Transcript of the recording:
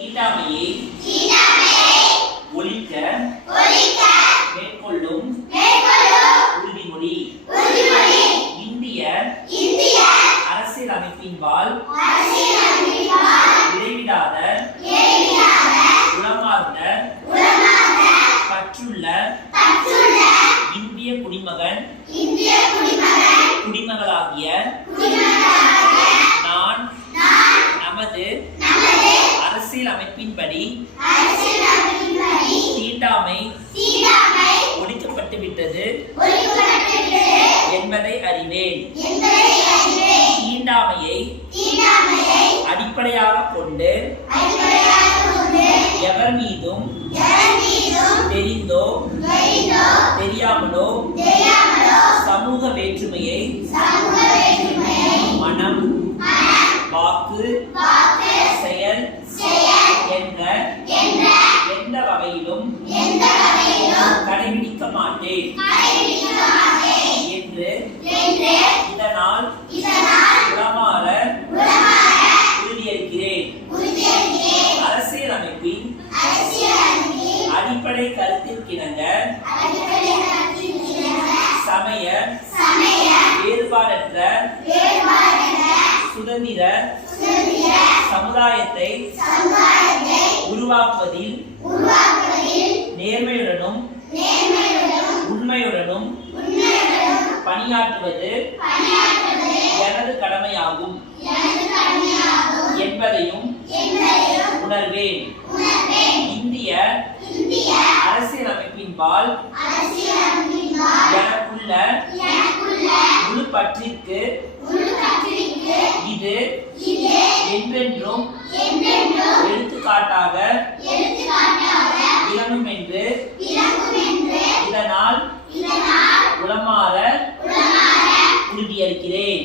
தீண்டாமையை ஒழிக்க மேற்கொள்ளும் உறுதிமொழி. இந்திய அரசியலமைப்பின்பால் இடைவிடாத உளமார்ந்த பற்றுள்ள இந்திய குடிமகளாகிய நான் நமது அரசியலமைப்பின்படி தீண்டாமை ஒழிக்கப்பட்டு விட்டது என்பதை அறிவேன். தீண்டாமையை அடிப்படையாக கொண்டு எவர் மீதும் தெரிந்தோ தெரியாமலோ சமூக வேற்றுமையை மனம், வாக்கு, செயல் என்ற எந்த வகையிலும் கடைபிடிக்க மாட்டேன் என்று இதனால் உளமாற உறுதியளிக்கிறேன். அரசியலமைப்பின் அடிப்படை கருத்திற்கிணங்க சமய வேறுபாடற்ற சுதந்திர சமுதாயத்தை உருவாக்குவதில் நேர்மையுடனும் உண்மையுடனும் பணியாற்றுவது எனது கடமையாகும் என்பதையும் உணர்வேன். இந்திய அரசியலமைப்பின்பால் எனக்குள்ள முழு பற்றிற்கு இது என்றென்றும் எடுத்துக்காட்டாக விளங்கும் என்று இதனால் உளமாற உறுதியளிக்கிறேன்.